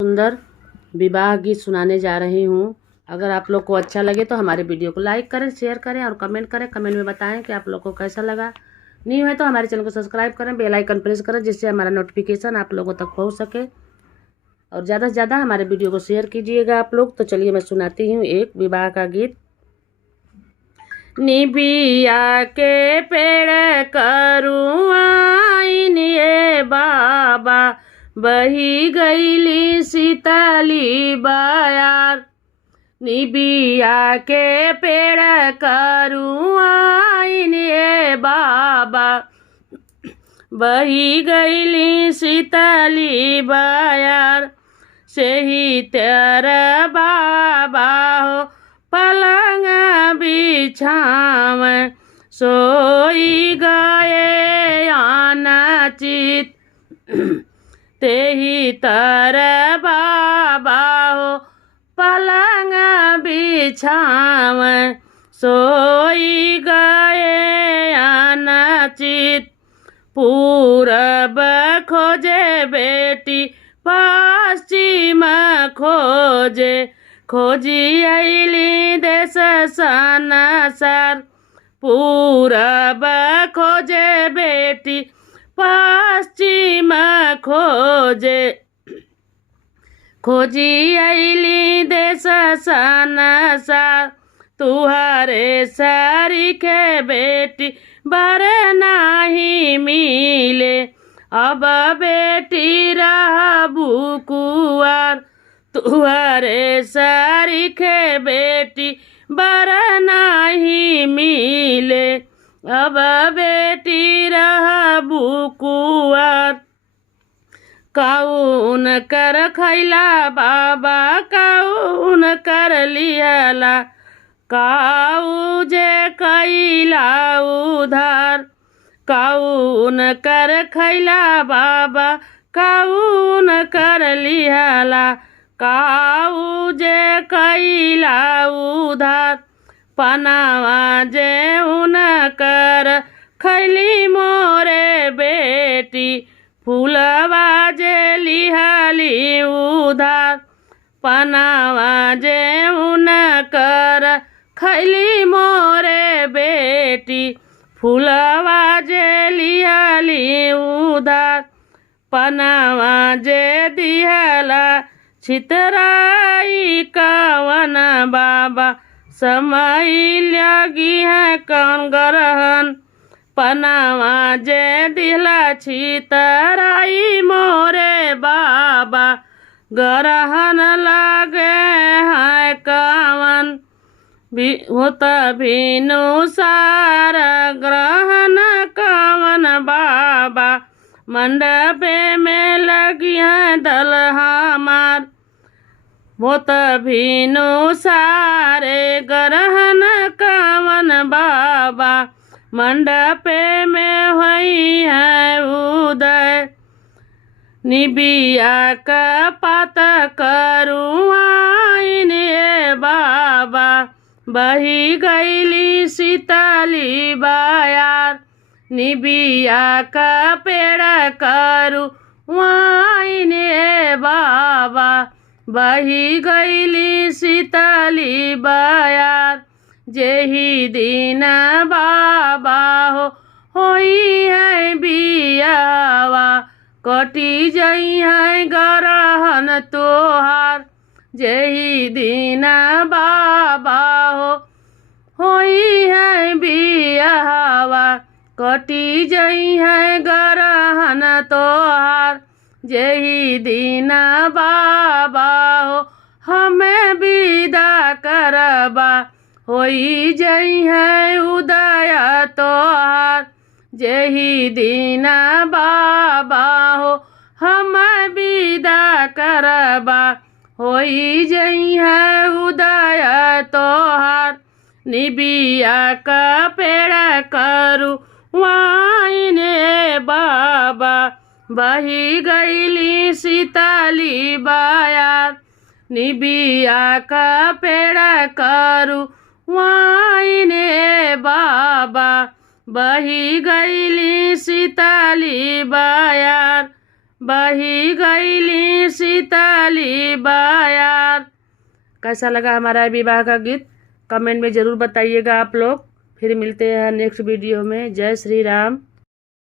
सुंदर विवाह गीत सुनाने जा रही हूँ। अगर आप लोग को अच्छा लगे तो हमारे वीडियो को लाइक करें, शेयर करें और कमेंट करें। कमेंट में बताएं कि आप लोग को कैसा लगा। न्यू है तो हमारे चैनल को सब्सक्राइब करें, बेल आइकन प्रेस करें, जिससे हमारा नोटिफिकेशन आप लोगों तक पहुँच सके। और ज़्यादा से ज़्यादा हमारे वीडियो को शेयर कीजिएगा आप लोग। तो चलिए मैं सुनाती हूँ एक विवाह का गीत। निबिया के पेड़ करुआइनिए बाबा, बही गईली सीताली बयार। निबिया के पेड़ करुआइनिए बाबा, बही गईली सीताली बयार। सेही तेरा बाबा हो पलंग बिछाव, सोई गए अनाचित। तेही तर बाबा हो पलंग बिछाव, सोई गए अनाचित। पूरब खोजे बेटी पश्चिम खोजे, खोजी अली देश सनसार। पूरब खोजे बेटी पश्चिम खोजे, खोजी अली देश सनसार। तुहरे सरीखे बेटी बर नाही मिले, अब बेटी रहबू कुंवर। तुहरे सरीखे बेटी बर नाही मिले, अब बेटी रहबू कुंवर। कौन कर खैला बाबा, कौन कर लिहला, काऊ जे कैला उधार। कौन कर खैला बाबा, कौन कर लिहला, काऊ जे कैला उधार। पनावा जे उन कर खैली मोरे बेटी, फूलवा जे लिहली उधार। पनावा जे उन कर खैली मोरे बेटी, फूलवा जे लिहली उधार। पनावा जे दिहला छितराई कवन बाबा, समय लगी है कौन गरहन। पनावा जे दिहला छितराई मोरे बाबा, गरहन लगे है कवन। होत भीनु सार ग्रहण कवन बाबा, मंडपे में लगी है दल हमार। होत भीनु सारे ग्रहण कवन बाबा, मंडपे में हुई है उदय। निबिया का पात करुआइने बाबा, बही गईली सीताली बयार। निबिया का पेड़ करुआइने बाबा, बही गईली सीताली बयार। जेही दिन बाबा हो होई है बियावा, कटी जई है गरहन तोहार। जेही दिन बाबा हो होई है बियावा, कटी जई है गरहन तोहार। जेही दिन बाबा हो हमें विदा करबा, होई जई है उदय तोहार। जेही दिन बाबा हो हमें विदा करबा, होई जई है उदय तोहार। निबिया का पेड़ करुआइने बाबा, बही गईली सीताली बयार। निबिया का पेड़ करुआइने बाबा, बही गईली सीताली बयार। बही गईली शीतली बयार। कैसा लगा हमारा विवाह का गीत कमेंट में ज़रूर बताइएगा आप लोग। फिर मिलते हैं नेक्स्ट वीडियो में। जय श्री राम।